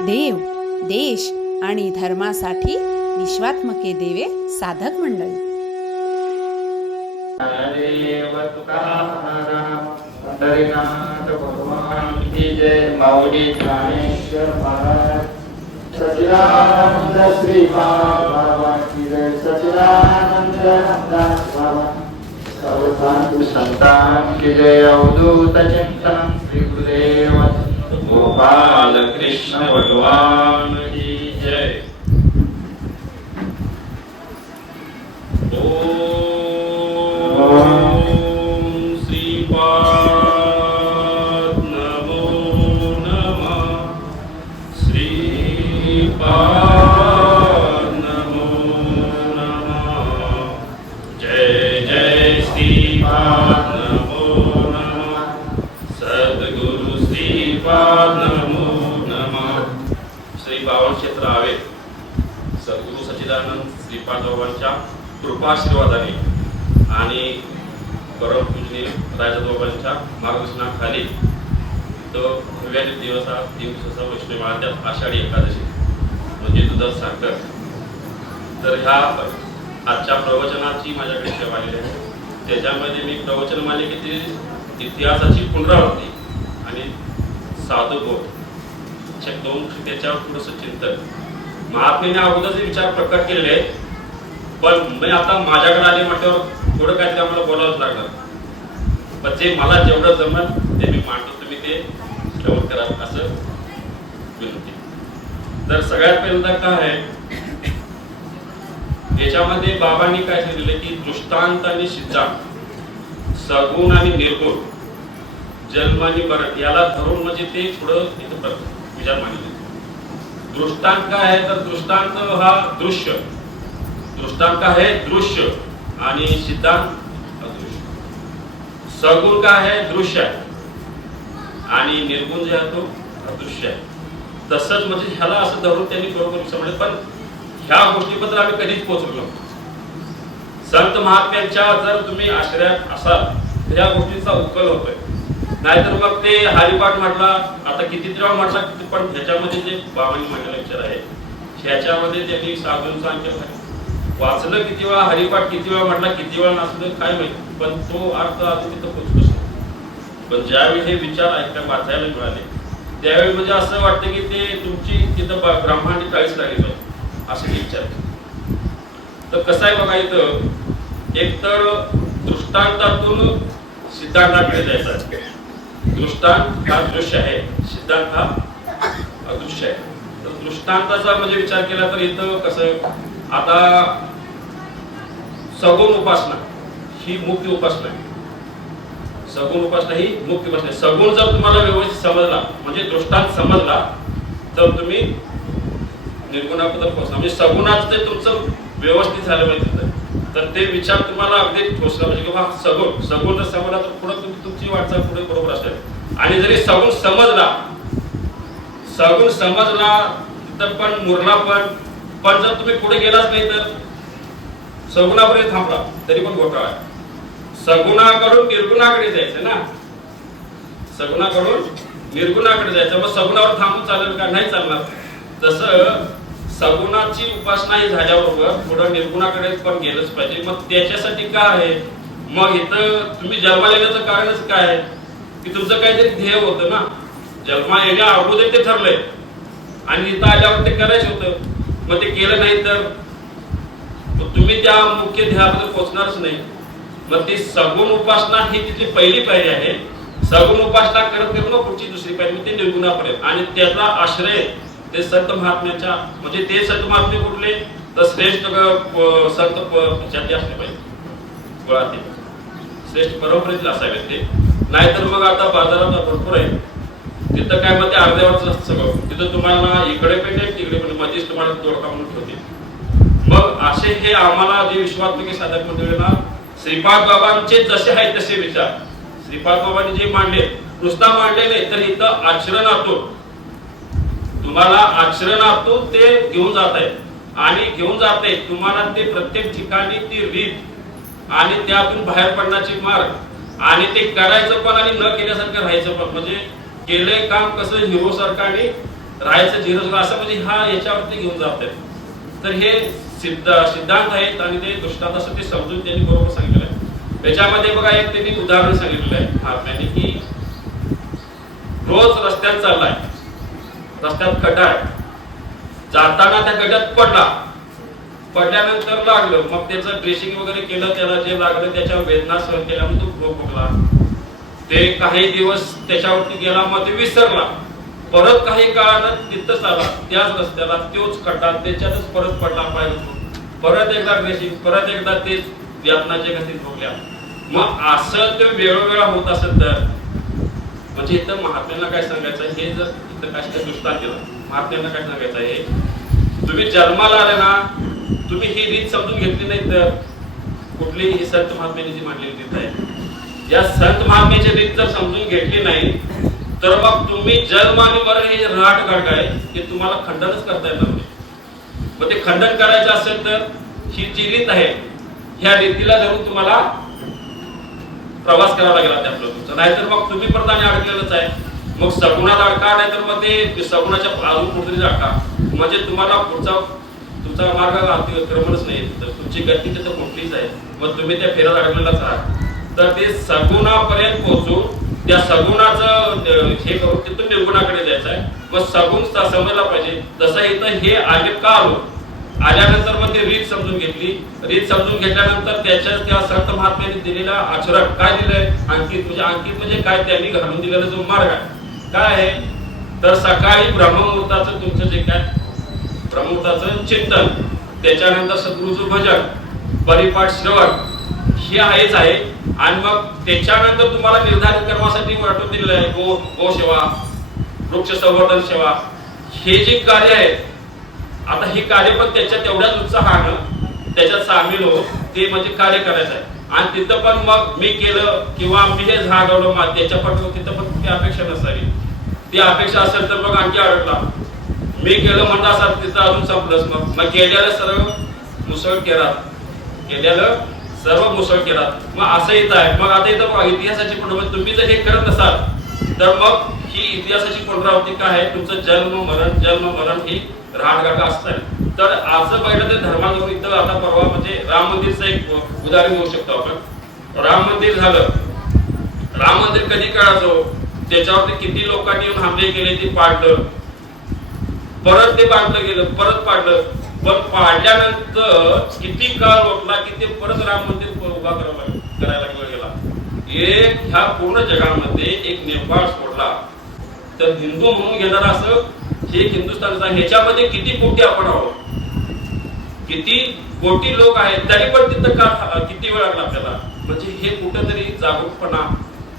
देव देश आणि धर्मासाठी विश्वात्मके देवे साधक मंडळी. सचिदानंद श्री बाबा की जय सचिदानंद रामदास बाबा. सर्व साधु संतान की जय अवधूत चिंतन श्री गुरुदेव. गोपाल कृष्ण सच्चिदानंद श्रीपाद बाबांच्या कृपाशीर्वादाने आणि परम पूजनीय राजाबाबांच्या मार्गदर्शनाखाली तो नव्याने दिवस हा तीन दिवसाचा वैष्णव त्यात आषाढी एकादशी म्हणजे दुधात साखर. तर ह्या आजच्या प्रवचनाची माझ्याकडे सेवा आलेली आहे. त्याच्यामध्ये मी प्रवचन मालिकेतील इतिहासाची पुनरावृत्ती आणि साधुबोध दोन त्याच्यावर थोडंसं चिंतन महात्मेने अगोदरच विचार प्रकट केलेले पण मी आता माझ्याकडे आले म्हटल्यावर थोडं काहीतरी आम्हाला बोलावंच लागणार. पण जे मला जेवढं जमत ते मी मांडतो. तुम्ही ते श्रवण करा असं विनंती. तर सगळ्यात पहिल्यांदा काय आहे? याच्यामध्ये बाबांनी काय सांगितलं की दृष्टांत आणि सिद्धांत सगुण आणि निर्गुण जन्म आणि परत याला धरून म्हणजे ते पुढं इथं विचार मांडले. दृष्टांत काय आहे तर दृष्टांत हा दृश्य. दृष्टांत आहे? दृश्य. आणि सिद्धांत अदृश्य. सगुण काय आहे? दृश्य आहे. आणि निर्गुण जे आहे तो अदृश्य आहे. तसंच म्हणजे ह्याला असं धरून त्यांनी बरोबर समजलं पण ह्या गोष्टीबद्दल आम्ही कधीच पोहोचलो नव्हतो. संत महात्म्यांच्या जर तुम्ही आश्रयात असाल तर ह्या गोष्टींचा उकल होतोय. नाहीतर मग ते हरिपाठ म्हटला आता किती वेळा म्हटला पण ह्याच्यामध्ये जे बाबांनी म्हटलं लेक्चर आहे ह्याच्यामध्ये त्यांनी साधून सांगितलं वाचलं किती वेळा हरिपाठ किती वेळा म्हटला किती वेळा नसलं काय माहिती पण तो अर्थ अजून तिथं पोचतोच नाही. पण ज्यावेळी हे विचार ऐकल्या वाचायला मिळाले त्यावेळी म्हणजे असं वाटतं की ते तुमची तिथं ब्रह्मांड ब्रह्मांडी काळीच लागली पाहिजे असे विचार. तर कसं आहे बघा इथं एक तर दृष्टांतातून सिद्धांताकडे जायचं दृष्टांत हा दृश्य आहे. सिद्धांत हा अदृश्य आहे. तर दृष्टांताचा म्हणजे विचार केला तर इथं कसं आता सगुण उपासना ही मुख्य उपासना आहे. सगुण उपासना ही मुख्य उपासना सगुण जर तुम्हाला व्यवस्थित समजला म्हणजे दृष्टांत समजला तर तुम्ही निर्गुणाबद्दल पोहोचला म्हणजे सगुणाचं ते तुमचं व्यवस्थित झालं पाहिजे तिथं. तर ते विचार तुम्हाला अगदी ठोसला म्हणजे किंवा सगुण सगुण जर समजला तर पुढे तुम्ही तुमची वाटचाल पुढे बरोबर असेल. आणि जरी सगुण समजला सगुण समजला तर पण मुरला पण पण जर तुम्ही पुढे गेलाच नाही तर सगुणापर्यंत थांबला तरी पण घोटाळा आहे. सगुणाकडून निर्गुणाकडे जायचं ना. सगुणाकडून निर्गुणाकडे जायचं. मग सगुणावर थांबून चालेल का? नाही चालणार. जसं सगुणाची उपासना ही झाल्याबरोबर पुढं निर्गुणाकडे पण गेलंच पाहिजे. मग त्याच्यासाठी काय आहे? मग इथं तुम्ही जन्मालेल्याचं कारणच काय आहे? की तुमचं काहीतरी ध्येय होतं ना. जन्मा येण्या अगोदर ते ठरलंय. आणि इथं आल्यावर ते करायचं होतं. मग ते केलं नाही तर? तुम्ही त्या मुख्य ध्येयाबद्दल पोहोचणारच नाही. मग ती सगुण उपासना ही तिथली पहिली पायरी आहे. सगुण उपासना करत करत मग पुढची दुसरी पायरी ते निर्गुणापर्यंत. आणि त्याचा आश्रय ते संत महात्म्याच्या म्हणजे ते संत महात्मे कुठले? तर श्रेष्ठ संत असले पाहिजे. श्रेष्ठ परंपरेतील असावे ते. नाहीतर मग आता बाजारात भरपूर आहे. तिथं काय मग ते अर्ध्यावरच असतं सगळं. तिथं तुम्हाला इकडे पेटे तिकडे पण मध्येच तुम्हाला दोडका म्हणून ठेवते. मग असे हे आम्हाला जे विश्वात्मकी साधक मंडळीला श्रीपाद बाबांचे जसे आहेत तसे विचार. श्रीपाद बाबांनी जे मांडले नुसता मांडले नाही तर इथं आचरणातून तुम्हाला आचरणातून ते घेऊन जात आहे आणि घेऊन जात आहे तुम्हाला ते प्रत्येक ठिकाणी ती रीत आणि त्यातून बाहेर पडण्याची मार्ग आणि ते करायचं पण आणि न केल्यासारखं राहायचं पण. म्हणजे केलंय काम कसं हिरो सारखं आणि राहायचं झिरो असं म्हणजे हा याच्यावरती घेऊन जात आहेत तर हे सिद्ध सिद्धांत आहेत आणि ते दृष्टांत असं ते समजून त्यांनी बरोबर सांगितलं आहे. त्याच्यामध्ये बघा एक त्यांनी उदाहरण सांगितलेलं आहे महात्म्याने की रोज रस्त्यात चाललाय रस्त्यात खड्डा आहे. जाताना त्या गड्यात पडला पडल्यानंतर लागलं. मग त्याचं ड्रेसिंग वगैरे केलं त्याला जे लागलं त्याच्या वेदना सहन केल्या मग तो भोग भोगला. ते काही दिवस त्याच्यावरती गेला मग ते विसरला. परत काही काळानं तिथंच आला. त्याच रस्त्याला तोच खड्डा त्याच्यातच परत पडला पाहिजे परत एकदा ड्रेसिंग परत एकदा ते यातनाच्या गतीत भोगल्या. मग असं ते वेळोवेळा होत असेल तर म्हणजे इथं महात्म्यांना काय सांगायचं हे जर इथं काय दृष्टांत दिलं महात्म्यांना काय सांगायचं हे तुम्ही जन्माला आले ना तुम्ही ही रीत समजून घेतली नाही तर कुठलीही संत महात्म्याने जी मांडलेली रीत आहे. या संत महात्म्याची रीत जर समजून घेतली नाही तर मग तुम्ही जन्म आणि मरण हे राट घाट आहे ते तुम्हाला खंडनच करता येणार नाही. मग ते खंडन करायचं असेल तर ही जी रीत आहे ह्या रीतीला धरून तुम्हाला प्रवास करावा लागेल त्या तुमचा. नाहीतर मग तुम्ही परत आणि अडकलेलंच आहे. मग सगुणात अडका नाहीतर मग ते सगुणाच्या अजून कुठेतरी अडका. म्हणजे तुम्हाला पुढचा तुमचा मार्ग अतिक्रमणच नाही. तर तुमची गती तिथं कुठलीच आहे. मग तुम्ही त्या फेऱ्यात अडकलेलाच आहात. तर ते सगुणापर्यंत पोहोचून त्या सगुणाचं हे करून तिथून निर्गुणाकडे जायचं आहे. मग सगुण समजला पाहिजे. तसं इथं हे आले का आलो? आल्यानंतर मग ते रीत समजून घेतली. रीत समजून घेतल्यानंतर त्याच्या त्या संत महात्म्याने दिलेला आचरण काय दिलंय? अंकित म्हणजे अंकित म्हणजे काय? त्यांनी घालून दिलेला जो मार्ग आहे. काय आहे? तर सकाळी ब्रह्ममुहूर्ताचं तुमचं जे काय प्रमुखाचं चिंतन त्याच्यानंतर सद्गुरूचं भजन परिपाठ श्रवण हे आहेच आहे. आणि मग त्याच्यानंतर तुम्हाला निर्धारित करण्यासाठी वाटून दिलेलं आहे गो गोसेवा वृक्ष संवर्धन सेवा हे जे कार्य आहे आता हे कार्य पण त्याच्या तेवढ्याच उत्साहानं त्याच्यात सामील हो ते म्हणजे कार्य करायचं आहे. आणि तिथं पण मग मी केलं किंवा मी हे झाडवलं मग त्याच्या पण तिथं पण ती अपेक्षा नसावी. ती अपेक्षा असेल तर मग आणखी अडकला. मी केलं म्हणता सर तिथं अजून संपलंच मग मग केल्याला सर्व मुसळ केला केल्याला सर्व मुसळ केला मग असं येत आहे. मग आता इथं इतिहासाची पुनरावृत्ती तुम्ही जर हे करत नसाल तर मग ही इतिहासाची पुनरावृत्ती काय आहे. तुमचं जन्म मरण जन्म मरण ही राहणगाठा असतं तर असं पाहिलं तर धर्माजवळ इथं आता परवा म्हणजे राम मंदिरचं एक उदाहरण घेऊ शकतो आपण. राम मंदिर झालं. राम मंदिर कधी काळाचं त्याच्यावरती किती लोकांनी येऊन हमले केले ते पाडलं. परत ते बांधलं गेलं परत पाडलं. पण पाडल्यानंतर किती काळ लोटला की ते परत राम मंदिर उभा करायला करायला वेळ गेला. एक ह्या पूर्ण जगामध्ये एक नेपाळ सोडला. तर हिंदू म्हणून घेणार असं हे हिंदुस्थानचा ह्याच्यामध्ये किती कोटी आपण आहोत? किती कोटी लोक आहेत तरी पण तिथं का किती वेळ लागला आपल्याला? म्हणजे हे कुठेतरी जागरूकपणा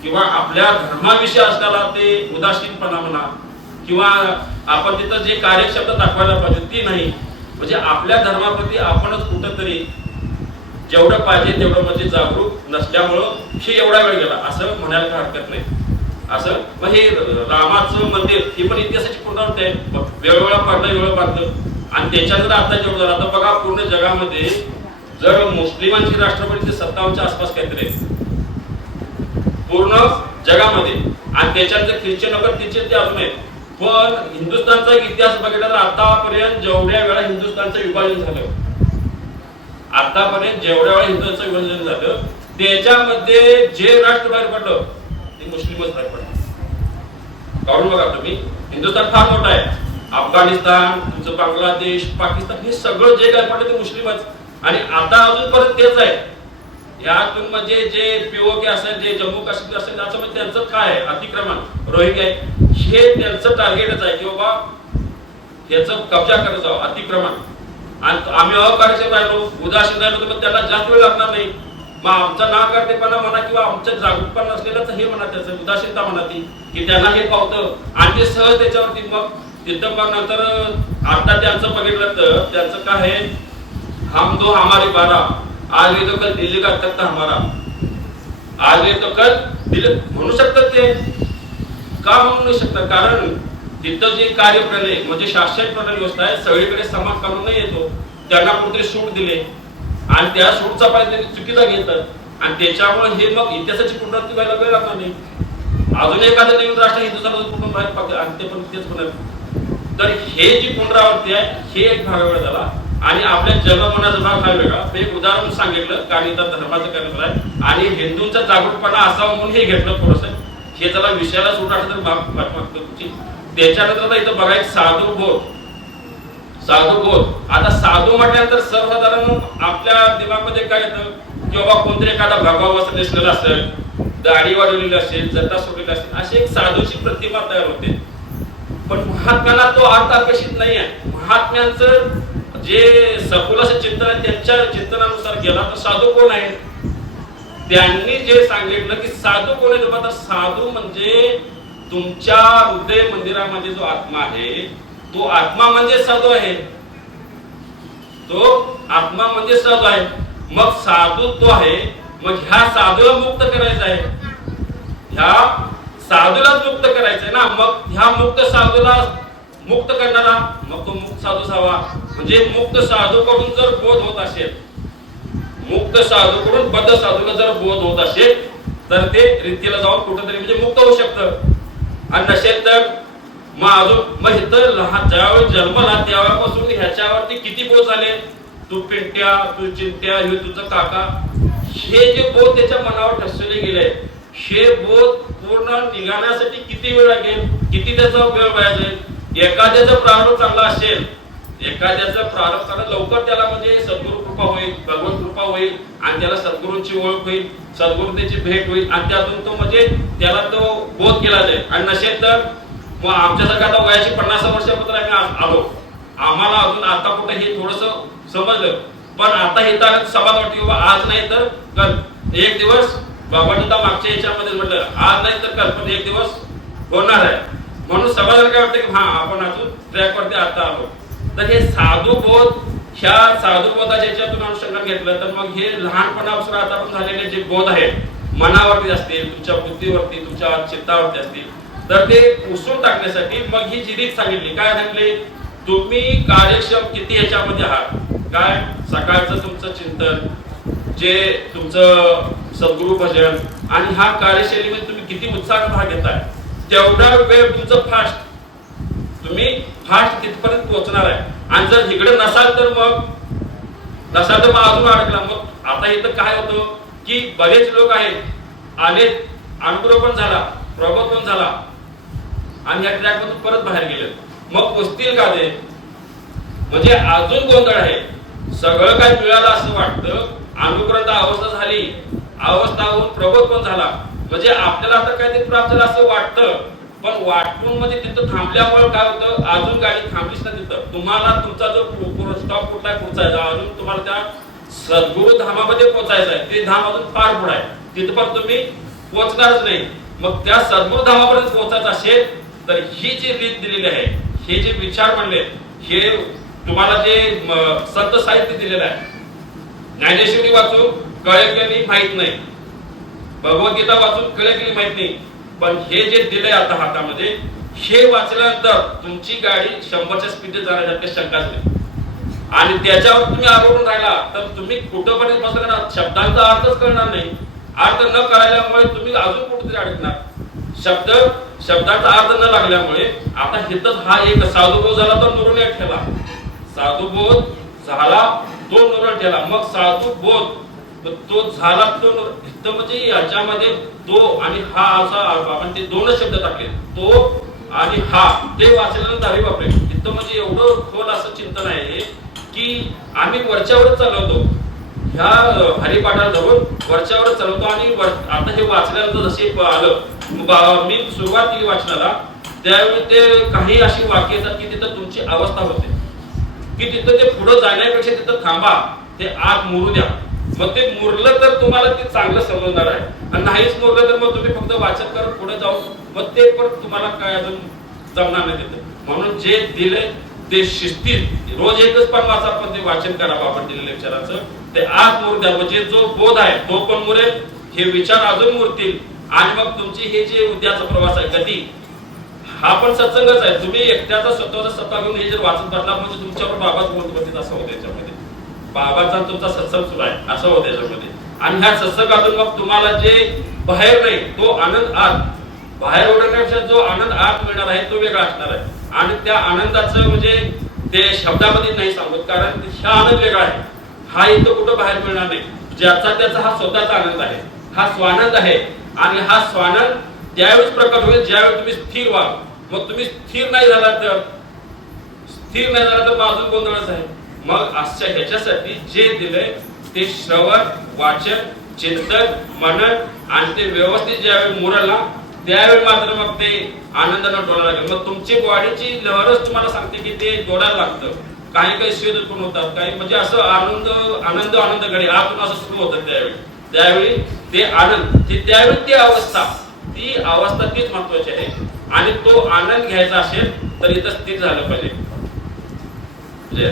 किंवा आपल्या धर्माविषयी असणारा ते उदासीनपणा म्हणा किंवा आपण तिथं जे कार्यक्षमता दाखवायला पाहिजे ती नाही. म्हणजे आपल्या धर्माप्रती आपणच कुठंतरी जेवढं पाहिजे तेवढं म्हणजे जागरूक नसल्यामुळं हे एवढा वेळ गेला. असं म्हणायला हरकत नाही. असं? मग हे रामाचं मंदिर हे पण इतिहासाची पुनरावृत्ती आहे. वेळोवेळा पाडलं वेळ बांधलं आणि त्याच्यानंतर आता जेवढं झालं आता बघा पूर्ण जगामध्ये जर मुस्लिमांची राष्ट्रपती सत्तावनच्या आसपास काहीतरी पूर्ण जगामध्ये. आणि त्याच्यात ख्रिश्चन लोक तिचे ते अजून आहेत. पण हिंदुस्थानचा इतिहास बघितला तर आतापर्यंत जेवढ्या वेळा हिंदुस्थानचं विभाजन झालं आतापर्यंत जेवढ्या वेळा हिंदुस्थानचं विभाजन झालं त्याच्यामध्ये जे राष्ट्र बाहेर पडलं ते मुस्लिमच बाहेर पडलं. कारण बघा तुम्ही. हिंदुस्थान फार मोठा आहे. अफगाणिस्तान तुमचं बांगलादेश पाकिस्तान हे सगळं जे काय पडलं ते मुस्लिमच. आणि आता अजून परत तेच आहे. यातून म्हणजे जे पीओके असेल जे जम्मू काश्मीर असेल त्याचं म्हणजे त्यांचं काय आहे? अतिक्रमण. रोहिंग्या आहे. हे त्यांचं टार्गेटच आहे की बाबा याचा कब्जा करत जावं अतिक्रमण आणि आम्ही अकार्यक्षम राहिलो उदासीन राहिलो तर त्याला जास्त वेळ लागणार नाही. मग आमचा नाकारतेपणा म्हणा किंवा आमचं जागरूकपणा असलेलंच हे म्हणा त्याचं उदासीनता म्हणा ती की त्यांना हे पावतं. आणि ते सहज त्याच्यावरती मग तिथं मग नंतर आता त्यांचं बघितलं तर त्यांचं काय आहे? हम दो हमारी बारा. आज ये तो कल दिल्ली का तख्त हमारा. आज ये तो कल दिल्ली म्हणू शकतात ते. का म्हणू नाही शकतात कारण तिथं जी कार्यप्रणाली म्हणजे शासन प्रणाली व्यवस्था आहे सगळीकडे समान कानून नाही येतो. त्यांना कुठेतरी सूट दिले. आणि त्या सूटचा फायदा त्यांनी चुकीचा घेतात आणि त्याच्यामुळे हे मग इतिहासाची पुनरावृत्ती व्हायला वेळ लागतो नाही. अजून एखादं नवीन राष्ट्र हिंदुस्थानाचं पूर्ण बाहेर पडलं आणि ते पण तेच होणार तर हे जी पुनरावृत्ती आहे हे एक भाग वेळ झाला. आणि आपल्या जगमनाचा भाग हा वेगळा. हे एक उदाहरण सांगितलं कारण इथं धर्माचं कार्यक्रम आहे. आणि हिंदूंचा जागरूकपणा असावा म्हणून हे घेतलं थोडंसं. हे त्याला विषयाला सोडून असलं तर माफ मागतो त्याच्यानंतर इथं बघा एक साधू बोध. साधू बोध. आता साधू म्हटल्यानंतर सर्वसाधारण आपल्या दिमागमध्ये काय येतं? की बाबा कोणतरी एखादा भगवा वस्त्र नेसलेला असेल दाढी वाढवलेली असेल जटा सोडलेली असेल अशी एक साधूची प्रतिमा तयार होते. पण महात्म्याला तो अर्थ आकर्षित नाही आहे. महात्म्यांचं जे सखोल असं चिंतन आहे त्यांच्या चिंतनानुसार गेला तर साधू कोण आहे त्यांनी जे सांगितलं की साधू कोण आहे तर साधू म्हणजे तुमच्या हृदय मंदिरामध्ये जो आत्मा आहे तो आत्मा म्हणजे साधू आहे. तो आत्मा म्हणजे साधू आहे. मग साधू तो आहे. मग ह्या साधूला मुक्त करायचं आहे. ह्या साधूलाच मुक्त करायचं आहे ना? मग ह्या मुक्त साधूला मुक्त करणारा मग तो मुक्त साधू सावा म्हणजे मुक्त साधूकडून जर बोध होत असेल मुक्त साधूकडून बद्ध साधूला जर बोध होत असेल तर ते रीतीला जाऊन कुठेतरी म्हणजे मुक्त होऊ शकतं. आणि नसेल तर मग अजून मग इथं लहान ज्यावेळी जन्मला त्यावेळेपासून ह्याच्यावरती किती बोध झाले? तू पिंट्या तू चिंट्या हे तुझं काका. हे जे बोध त्याच्या मनावर ठसवले गेले हे बोध पूर्ण निघाण्यासाठी किती वेळ लागेल? किती त्याचा वेळ वाया एखाद्याचा प्राण चांगला असेल एखाद्याचा प्रारंभ करा लवकर त्याला म्हणजे सद्गुरु कृपा होईल भगवत कृपा होईल आणि त्याला सद्गुरूंची ओळख होईल सद्गुरुतेची भेट होईल आणि त्यातून तो म्हणजे त्याला तो बोध केला जाईल. आणि नसेल तर मग आमच्यासारखं आता वयाची पन्नास वर्षापर्यंत आम्ही आलो. आम्हाला अजून आता कुठे हे थोडस समजलं. पण आता हे तर समाज वाटते बाबा आज नाही तर कल. एक दिवस बाबांनी तर मागच्या याच्यामध्ये म्हटलं आज नाही तर कल पण एक दिवस होणार आहे. म्हणून समाजाला काय वाटतं की हा आपण अजून ट्रॅकवरती आता आलो. तर हे साधू बोध ह्या साधू बोधाच्या याच्यातून अनुषंगान घेतलं तर मग हे लहानपणापासून आता पण झालेले जे बोध आहेत मनावरती असतील तुमच्या बुद्धीवरती तुमच्या चित्तावरती असतील तर ते पुसून टाकण्यासाठी मग ही जी रीत सांगितली काय सांगितली? तुम्ही कार्यक्षम किती याच्यामध्ये आहात? काय? सकाळचं तुमचं चिंतन जे तुमचं सद्गुरु भजन आणि हा कार्यशैलीमध्ये तुम्ही किती उत्साहात भाग घेताय? तेवढा वेळ तुमचं फास्ट तुम्ही फास्ट तिथपर्यंत पोहोचणार आहे. आणि जर इकडे नसाल तर मग नसाल तर मग अजून अडकला. मग आता इथं काय होतं की बरेच लोक आहेत. आले अनुग्रह पण झाला प्रबोध पण झाला. आणि या ट्रॅक मधून परत बाहेर गेले. मग पोचतील का ते? म्हणजे अजून गोंधळ आहे. सगळं काय मिळालं असं वाटतं. अनुग्रह अवस्था झाली. अवस्था होऊन प्रबोध पण झाला. म्हणजे आपल्याला आता काय प्राप्त झालं असं वाटतं. पण वाटून मध्ये तिथं थांबल्यामुळे काय होतं अजून गाडी थांबलीच ना तिथं. तुम्हाला तुमचा जो स्टॉप कुठला पोहोचायचा. अजून तुम्हाला त्या सद्गुरु धामामध्ये पोहोचायचं आहे. ते धाम अजून फार पुढे आहे. तिथं पण तुम्ही पोहोचणारच नाही. मग त्या सद्गुरु धामापर्यंत पोहोचायचं असेल तर ही जी रीत दिलेली आहे हे जे विचार म्हणले हे तुम्हाला जे संत साहित्य दिलेलं आहे. ज्ञानेश्वरी वाचून कळे केली माहीत नाही. भगवद्गीता वाचून कळे की माहीत नाही. पण हे जे दिलंय आता हातामध्ये हे वाचल्यानंतर तुमची गाडी शंभरच्या स्पीडने जाण्यासारखे शंकाच नाही आणि त्याच्यावर तुम्ही अवलंबून राहिला तर तुम्ही कुठंपर्यंत बसला ना शब्दांचा अर्थच करणार नाही. अर्थ न करायल्यामुळे तुम्ही अजून कुठेतरी अडकणार. शब्द शब्दाचा अर्थ न लागल्यामुळे आता हिथंच हा एक साधुबोध झाला तर नुरून एक ठेला साधुबोध झाला तो नुरण ठेवला मग साधुबोध तर तो झाला तो म्हणजे याच्यामध्ये तो आणि हा असा आपण ते दोन शब्द टाकले. तो आणि हा. ते वाचल्यानंतर अरे बापरे इथं म्हणजे एवढं खोल असं चिंतन आहे की आम्ही वरच्यावरच चालवतो. ह्या हरिपाठाला धरून वरच्यावरच चालवतो आणि आता हे वाचल्यानंतर जसे आलं मी सुरुवात केली वाचनाला त्यावेळी ते काही अशी वाक्य येतात की तिथं तुमची अवस्था होते. की तिथं ते पुढे जाण्यापेक्षा तिथं थांबा ते आत मुरू द्या. मग ते मुरलं तर तुम्हाला ते चांगलं समजणार आहे. आणि नाहीच मुरलं तर मग तुम्ही फक्त वाचन करत पुढे जाऊन मग ते पण तुम्हाला काय अजून जमणार नाही तिथं. म्हणून जे दिले ते शिस्तीत रोज एकच पण वाचा पण ते वाचन करा आपण दिलेल्या लेक्चराचं ते आज मूर द्या. म्हणजे जो बोध आहे तो पण मुरेल हे विचार अजून मुरतील. आणि मग तुमची हे जे उद्याचा प्रवास आहे गती हा पण सत्संगच आहे. तुम्ही एकट्याचा स्वतःचा सत्ता घेऊन हे जर वाचत बसला म्हणजे तुमच्यावर बाबाच बोलत बसतील असं होतं याच्यामध्ये. बाबाचा तुमचा सत्संग सुरू आहे. असं होतं याच्यामध्ये. आणि ह्या सत्संगातून मग तुम्हाला जे बाहेर नाही तो आनंद आत. बाहेर ओढण्यापेक्षा जो आनंद आत मिळणार आहे तो वेगळा असणार आहे. आणि त्या आनंदाचं म्हणजे ते शब्दामध्ये नाही सांगत कारण हा आनंद वेगळा आहे. हा इथं कुठं बाहेर मिळणार नाही. ज्याचा त्याचा हा स्वतःचा आनंद आहे. हा स्वानंद आहे. आणि हा स्वानंद त्यावेळेस प्रकट होईल ज्यावेळी तुम्ही स्थिर व्हा मग तुम्ही स्थिर नाही झाला तर? स्थिर नाही झाला तर मग अजून गोंधळच आहे. मग आजच्या ह्याच्यासाठी जे दिलंय ते श्रवण वाचन चिंतन मनन आणि ते व्यवस्थित ज्यावेळी मुरला त्यावेळी मात्र मग ते आनंदानं डोळा लागेल. मग तुमची बॉडीची लहरच तुम्हाला सांगते की ते डोळायला लागतं. काही काही स्वेद उत्पन्न होतात. काही म्हणजे असं आनंद आनंद आनंद घडे. आतून असं सुरू होतं त्यावेळी. त्यावेळी ते आनंद त्यावेळी ती अवस्था ती अवस्था तीच महत्वाची आहे. आणि तो आनंद घ्यायचा असेल तर इथं स्थिर झालं पाहिजे. म्हणजे